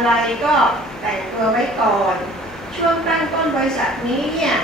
อะไรก็แต่งตัวไว้ก่อน ช่วงตั้งต้นบริษัทนี้เนี่ย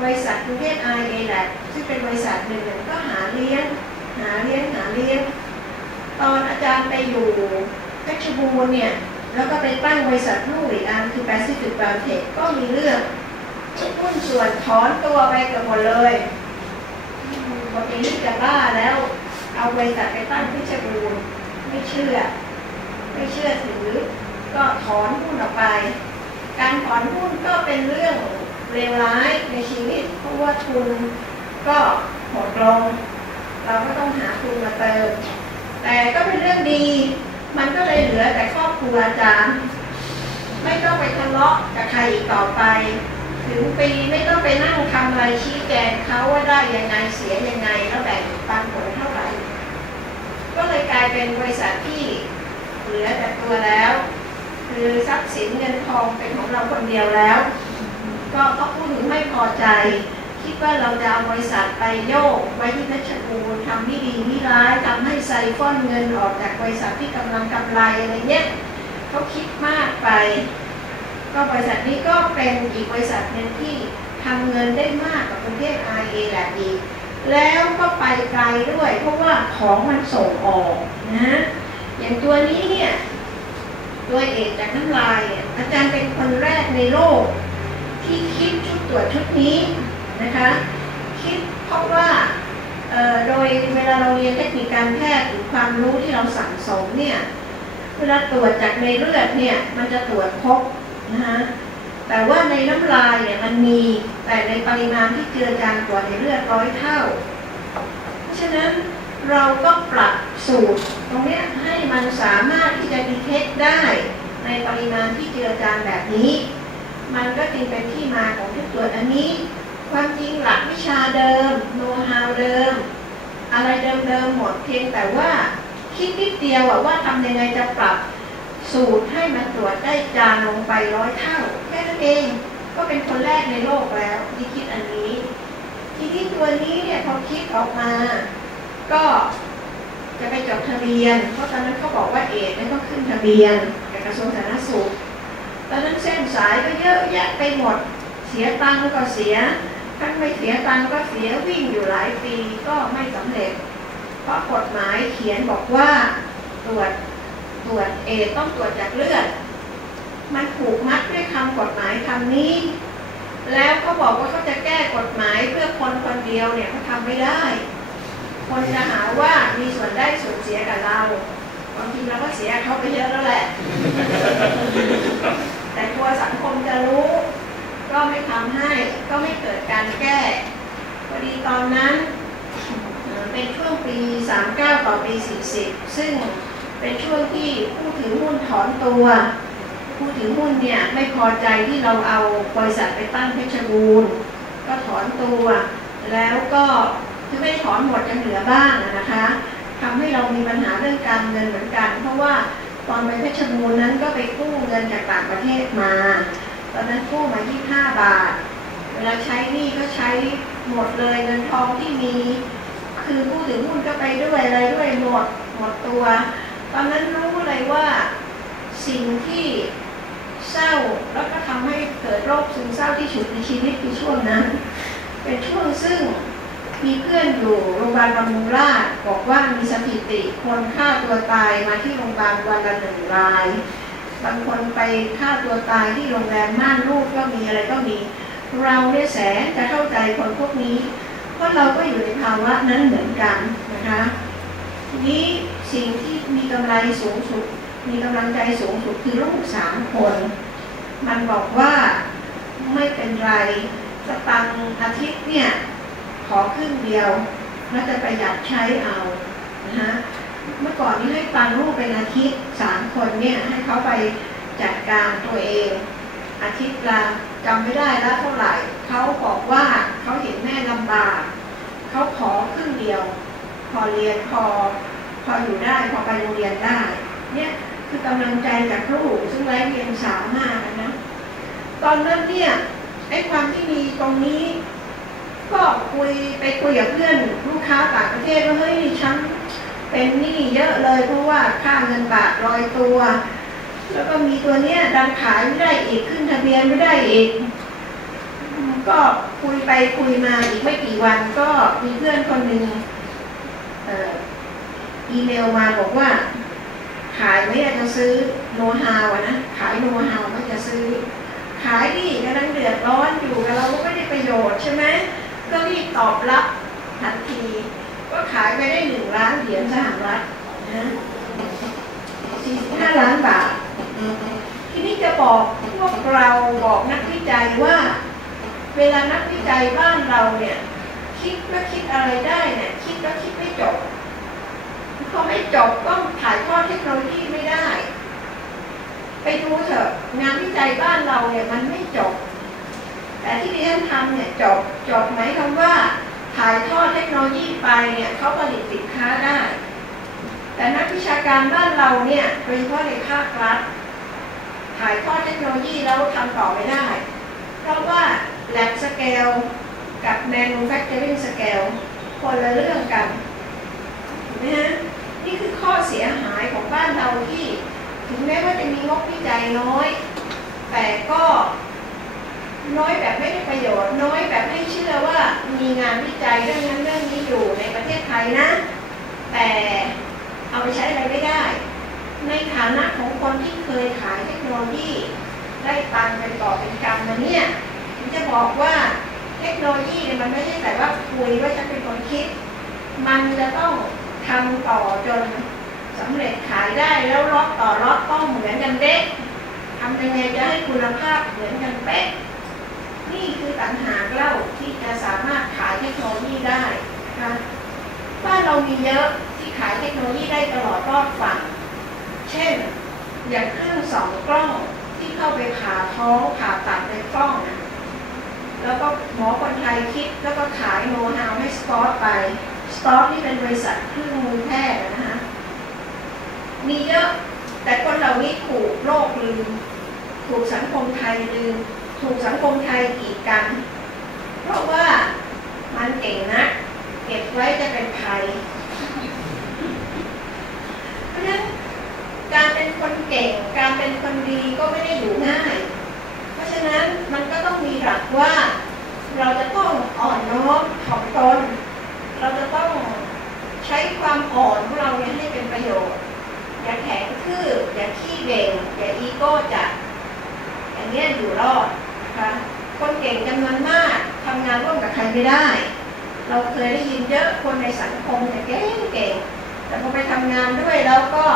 บริษัทกรุงเทพไอเอและซึ่งเป็นบริษัทหนึ่งก็หาเลี้ยงหาเลี้ยงหาเลี้ยง ตอนอาจารย์ไปอยู่เพชรบูรณ์เนี่ยแล้วก็ไปตั้งบริษัทลูกอีกอันคือแปซิฟิกบางเทคก็มีเรื่องหุ้นส่วนถอนตัวไปกือบหมดเลยบอกเองนี่จะบ้าแล้ว เอาบริษัทไปตั้งเพชรบูรณ์ไม่เชื่อ ไม่เชื่อถือ ก็ถอนหุ้นออกไป การถอนหุ้นก็เป็นเรื่องเลวร้ายในชีวิตเพราะว่าทุนก็หมดลง เราก็ต้องหาทุนมาเติม แต่ก็เป็นเรื่องดี มันก็เลยเหลือแต่ครอบครัวอาจารย์ ไม่ต้องไปทะเลาะกับใครอีกต่อไป ถึงปีไม่ต้องไปนั่งทำอะไรชี้แจงเขาว่าได้ยังไงเสียยังไงแล้วแบ่งปันผลเท่าไหร่ ก็เลยกลายเป็นบริษัทที่เหลือแต่ตัวแล้ว คือทรัพย์สินเงินทองเป็นของเราคนเดียวแล้ว ก็เขาพูดถึงไม่พอใจ คิดว่าเราจะเอาบริษัทไปโยกไว้ที่เพชรบูรณ์ทำไม่ดีไม่ร้ายทำให้ไซฟอนเงินออกจากบริษัทที่กำลังกำไรอะไรเงี้ยเขาคิดมากไป ก็บริษัทนี้ก็เป็นอีกบริษัทหนึ่งที่ทำเงินได้มากกว่ากรุงเทพไอเอแหละดีแล้วก็ไปไกลด้วย เพราะว่าของมันส่งออกนะอย่างตัวนี้เนี่ย ตัวเอกจากน้ำลาย อาจารย์เป็นคนแรกในโลก ที่คิดชุดตรวจชุดนี้นะคะ คิดเพราะว่าโดยเวลาเราเรียนเทคนิคการแพทย์หรือความรู้ที่เราสั่งสมเนี่ยเวลาตรวจจากในเลือดเนี่ยมันจะตรวจพบนะคะแต่ว่าในน้ำลายเนี่ยมันมีแต่ในปริมาณที่เจือจางกว่าในเลือดร้อยเท่า เพราะฉะนั้น เราก็ปรับสูตร ตรงนี้ให้มันสามารถที่จะดีเทคได้ในปริมาณที่เจือจางแบบนี้ มันก็จึงเป็นที่มาของที่ตรวจอันนี้ ความจริงหลักวิชาเดิมโน้ตฮาวเดิม อะไรเดิมๆหมดเพียงแต่ว่าคิดนิดเดียวว่าทำยังไงจะปรับสูตรให้มันตรวจได้จางลงไปร้อยเท่าแค่นั้นเองก็เป็นคนแรกในโลกแล้วที่คิดอันนี้ ทีนี้ตัวนี้เนี่ยพอคิดออกมา ก็จะไปจดทะเบียน เพราะตอนนั้นเขาบอกว่าเอดไม่ต้องขึ้นทะเบียนกับกระทรวงสาธารณสุข ตอนนั้นเส้นสายก็เยอะแยะไปหมด เสียตังก็เสีย ทั้งไม่เสียตังก็เสียวิ่งอยู่หลายปีก็ไม่สำเร็จ เพราะกฎหมายเขียนบอกว่าตรวจตรวจเอต้องตรวจจากเลือด มันผูกมัดด้วยคำกฎหมายคำนี้ แล้วเขาบอกว่าเขาจะแก้กฎหมายเพื่อคนคนเดียวเนี่ยเขาทำไม่ได้ คนจะหาว่ามีส่วนได้ส่วนเสียกับเราบางทีเราก็เสียเขาไปเยอะแล้วแหละ แต่กลัวสังคมจะรู้ ก็ไม่ทำให้ก็ไม่เกิดการแก้พอดีตอนนั้น เป็นช่วงปี 39 ต่อปี 40 ซึ่งเป็นช่วงที่ผู้ถือหุ้นถอนตัวผู้ถือหุ้นเนี่ยไม่พอใจที่เราเอาบริษัทไปตั้งเพชรบูรณ์ก็ถอนตัว แล้วก็ คือไม่ถอนหมดยังเหลือบ้างนะคะทำให้เรามีปัญหาเรื่องการเงินเหมือนกัน เพราะว่าตอนไปเพชรบูรณ์นั้นก็ไปกู้เงินจากต่างประเทศมา ตอนนั้นกู้มา 25 บาท เวลาใช้นี่ก็ใช้หมดเลยเงินทองที่มี คือผู้ถือหุ้นก็ไปด้วยอะไรด้วยหมดหมดตัว ตอนนั้นรู้เลยว่าสิ่งที่เศร้าแล้วก็ทำให้เกิดโรคซึมเศร้าที่สุดในชีวิตคือช่วงนั้น เป็นช่วงซึ่ง มีเพื่อนอยู่โรงพยาบาลบำรุงราชบอกว่ามีสถิติคนฆ่าตัวตายมาที่โรงพยาบาลวันละหนึ่งราย บางคนไปฆ่าตัวตายที่โรงแรมม่านรูดก็มีอะไรก็มี เราเนี่ยแสนจะเข้าใจคนพวกนี้เพราะเราก็อยู่ในภาวะนั้นเหมือนกันนะคะทีนี้สิ่งที่มีกำไรสูงสุด มีกำลังใจสูงสุดคือลูกสามคน มันบอกว่าไม่เป็นไรสตังอาทิตย์เนี่ย ขอครึ่งเดียวแล้วจะประหยัดใช้เอานะฮะเมื่อก่อนนี้ให้ตังลูกเป็นอาทิตย์สามคนเนี่ยให้เขาไปจัดการตัวเอง อาทิตย์ละจำไม่ได้แล้วเท่าไหร่เขาบอกว่าเขาเห็นแม่ลำบากเขาขอครึ่งเดียว พอเรียนพอพออยู่ได้พอไปโรงเรียนได้ เนี่ยคือกำลังใจจากลูกซึ่งไร้เรียนสาวมากนะตอนนั้นเนี่ยไอ้ความที่มีตรงนี้ ก็คุยไปคุยกับเพื่อนลูกค้าต่างประเทศว่าเฮ้ยฉันเป็นหนี้เยอะเลยเพราะว่าค่าเงินบาทลอยตัว แล้วก็มีตัวเนี้ยดันขายไม่ได้อีกขึ้นทะเบียนไม่ได้อีก ก็คุยไปคุยมาอีกไม่กี่วันก็มีเพื่อนคนหนึ่งอีเมลมาบอกว่า ขายไม่อยากจะซื้อโนฮาวนะ ขายโนฮาวไม่จะซื้อ ขายดีกำลังเดือดร้อนอยู่เราก็ไม่ได้ประโยชน์ใช่ไหม ก็รีบตอบรับทันที ก็ขายไปได้หนึ่งล้านเหรียญสหรัฐนะสี่สิบห้าล้านบาท ทีนี้จะบอกพวกเราบอกนักวิจัยว่า เวลานักวิจัยบ้านเราเนี่ย คิดก็คิดอะไรได้เนี่ยคิดก็คิดไม่จบพอไม่จบก็ถ่ายทอดเทคโนโลยีไม่ได้ ไปดูเถอะงานวิจัยบ้านเราเนี่ยมันไม่จบ ที่ดิฉันทำเนี่ยจบจบไหมคำว่า ถ่ายทอดเทคโนโลยีไปเนี่ยเขาผลิตสินค้าได้ แต่นักวิชาการบ้านเราเนี่ยโดยเฉพาะในภาครัฐถ่ายทอดเทคโนโลยีแล้วทำต่อไม่ได้ เพราะว่า lab scale กับ manufacturing scale คนละเรื่องกันนะฮะนี่คือข้อเสียหายของบ้านเราที่ ถึงแม้ว่าจะมีงบวิจัยน้อย แต่ก็น้อยแบบไม่ได้ ประโยชน์น้อยแบบให้เชื่อว่ามีงานวิจัยเรื่องนั้นเรื่องนี้อยู่ในประเทศไทยนะ แต่เอาไปใช้อะไรไม่ได้ ในฐานะของคนที่เคยขายเทคโนโลยีได้ตังเป็นต่อเป็นกรรมมาเนี่ยจะบอกว่าเทคโนโลยีเนี่ยมันไม่ใช่แต่ว่าคุยว่าจะเป็นคนคิด มันจะต้องทำต่อจนสำเร็จขายได้แล้วล็อกต่อล็อกต้องเหมือนกันเด็กทำยังไงจะให้คุณภาพเหมือนกันเป๊ะ นี่คือปัญหาเล่าที่จะสามารถขายเทคโนโลยีได้นะคะบ้านเรามีเยอะที่ขายเทคโนโลยีได้ตลอดรอดฝั่ง เช่น อย่างเครื่องสองกล้องที่เข้าไปผ่าท้องผ่าตัดในกล้องนะแล้วก็หมอคนไทยคิดแล้วก็ขายโน้ตฮาวให้สตอร์ไปสตอร์ที่เป็นบริษัทเครื่องมือแพทย์นะคะมีเยอะแต่คนเหล่านี้ถูกโลกลืม ถูกสังคมไทยลืม ถูกสังคมไทยกีดกัน เพราะว่ามันเก่งนะเก็บไว้จะเป็นภัยเพราะฉะนั้นการเป็นคนเก่ง การเป็นคนดีก็ไม่ได้อยู่ง่าย เพราะฉะนั้นมันก็ต้องมีหลักว่า เราจะต้องอ่อนน้อมถ่อมตน เราจะต้องใช้ความอ่อนของเราเนี่ยให้เป็นประโยชน์ อย่าแข็งทื่ออย่าขี้เบ่งอย่าอีโก้จัดอย่างนี้อยู่รอด คนเก่งจำนวนมากทำงานร่วมกับใครไม่ได้ เราเคยได้ยินเยอะคนในสังคมเนี่ยเก่งเก่งแต่พอไปทำงานด้วยแล้วก็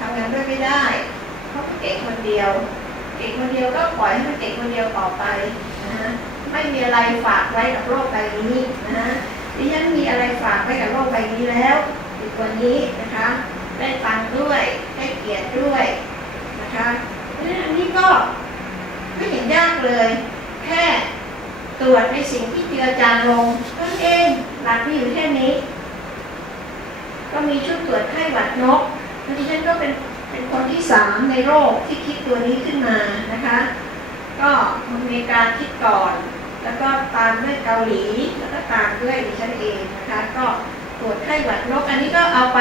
ทำงานด้วยไม่ได้เพราะเก่งคนเดียว เก่งคนเดียวก็ปล่อยให้มันเก่งคนเดียวต่อไปนะฮะไม่มีอะไรฝากไว้กับโลกใบนี้นะฮะดิฉันมีอะไรฝากไว้กับโลกใบนี้แล้วอีกวันนี้นะคะได้ตังด้วยได้เกียรติด้วยนะคะอันนี้ก็ไม่เห็นยากเลย แค่ตรวจในสิ่งที่เจือจางลงก็เองหลักที่อยู่แค่นี้ ก็มีชุดตรวจไข้หวัดนกดิฉันก็เป็นเป็นคนที่สามในโลกที่คิดตัวนี้ขึ้นมานะคะ ก็อเมริกาคิดก่อน แล้วก็ตามด้วยเกาหลีแล้วก็ตามด้วยดิฉันเองนะคะ ก็ตรวจไข้หวัดนก อันนี้ก็เอาไป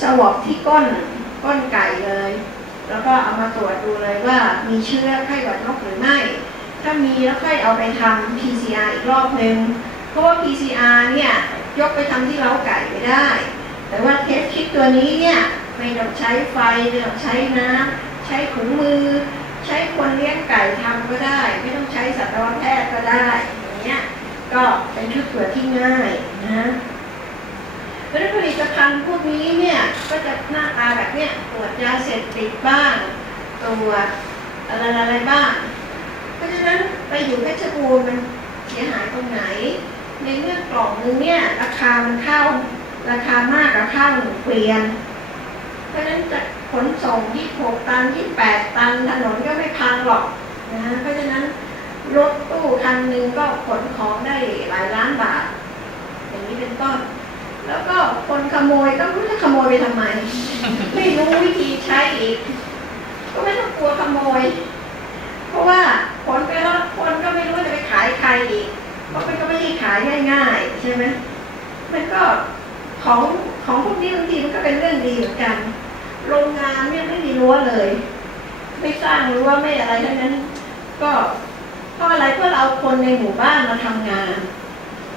สวอปที่ก้นก้นไก่เลย แล้วก็เอามาตรวจดูเลยว่ามีเชื้อไข้หวัดนกหรือไม่ ถ้ามีแล้วค่อยเอาไปทำ PCR อีกรอบหนึ่งเพราะว่า PCR เนี่ยยกไปทำที่เล้าไก่ไม่ได้ แต่ว่าเทสคิดตัวนี้เนี่ยไม่ต้องใช้ไฟไม่ต้องใช้น้ำใช้ถุงมือ ใช้คนเลี้ยงไก่ทำก็ได้ ไม่ต้องใช้สัตวแพทย์ก็ได้อย่างเงี้ยก็เป็นชุดตรวจที่ง่ายนะเพราะผลิตภัณฑ์พวกนี้เนี่ยก็จะหน้าตาแบบเนี้ยตรวจยาเสพติดบ้างตรวจอะไรอะไรบ้างะฉะนั้นไปอยู่เพชรบูรณ์มันเสียหายตรงไหน ในเมื่อกล่องนึงเนี่ยราคามันเข้าราคามากกับข้าวหนึ่งเกวียน เพราะฉะนั้นจะขนส่ง26ตัน28ตันถนนก็ไม่พังหรอกนะเพราะฉะนั้นรถตู้คันหนึ่งก็ขนของได้หลายล้านบาท อย่างนี้เป็นต้น แล้วก็คนขโมยก็ไม่รู้จะขโมยไปทำไม ไม่รู้วิธีใช้อีก ก็ไม่ต้องกลัวขโมย เพราะว่าขนไปแล้วคนก็ไม่รู้จะไปขายใครอีกเพราะมันก็ไม่ใช่ขายง่ายๆใช่ไหมมันก็ของของพวกนี้บางทีมันก็เป็นเรื่องดีเหมือนกัน โรงงานเนี่ยไม่มีรั้วเลย ไม่สร้างรือว่าไม่อะไรทั้งนั้น ก็เพราะอะไรเพื่อเราเอาคนในหมู่บ้านมาทำงาน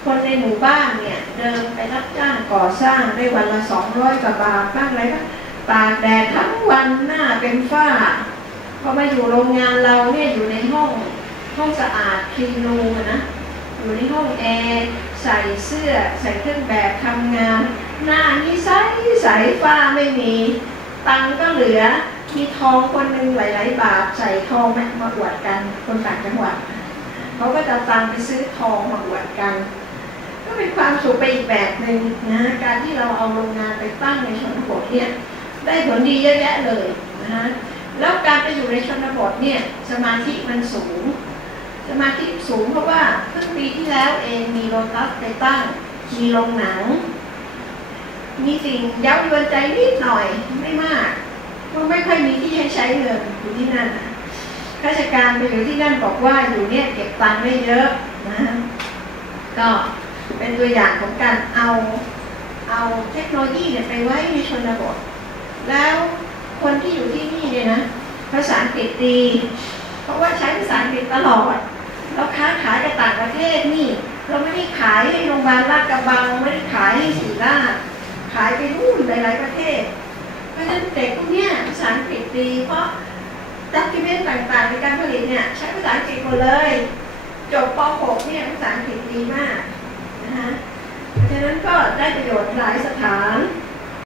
คนในหมู่บ้านเนี่ย เดินไปรับจ้างก่อสร้างได้วันละสองร้อยกว่าบาทบ้างอะไรบ้างตากแดดทั้งวันหน้าเป็นฝ้า พอมาอยู่โรงงานเราเนี่ยอยู่ในห้องห้องสะอาดคลีนรูมนะอยู่ในห้องแอร์ใส่เสื้อใส่เครื่องแบบทำงาน หน้านี่ใสใสฝ้าไม่มี ตังก็เหลือมีทองคนหนึ่งหลายๆบาทใส่ทองมามาอวดกันคนต่างจังหวัดเขาก็จะตังไปซื้อทองมาอวดกัน ก็เป็นความสุขไปอีกแบบหนึ่งนะการที่เราเอาโรงงานไปตั้งในชนบทเนี่ยได้ผลดีเยอะแยะเลยนะฮะ แล้วการไปอยู่ในชนบทเนี่ยสมาธิมันสูง สมาธิสูงเพราะว่าเพิ่งปีที่แล้วเองมีโรตัสไปตั้ง มีโรงหนัง มีสิ่งเย้ายวนใจนิดหน่อยไม่มากเพราะไม่ค่อยมีที่ให้ใช้เงินอยู่ที่นั่นนะข้าราชการไปอยู่ที่นั่นบอกว่าอยู่เนี่ยเก็บตังค์ได้เยอะนะก็เป็นตัวอย่างของการเอาเอาเทคโนโลยีเนี่ยไปไว้ในชนบท แล้ว คนที่อยู่ที่นี่เนี่ยนะภาษาอังกฤษดี เพราะว่าใช้ภาษาอังกฤษตลอดเราค้าขายกับต่างประเทศนี่ เราไม่ได้ขายให้โรงพยาบาลลาดกระบังไม่ได้ขายให้ศรีราชขายไปนู่นหลายๆประเทศ เพราะฉะนั้นเด็กพวกนี้ภาษาอังกฤษดี เพราะดักกิเมนต์ต่างๆในการผลิตเนี่ยใช้ภาษาอังกฤษหมดเลยจบป .6 เนี่ยภาษาอังกฤษดีมากนะฮะเพราะฉะนั้นก็ได้ประโยชน์หลายสถาน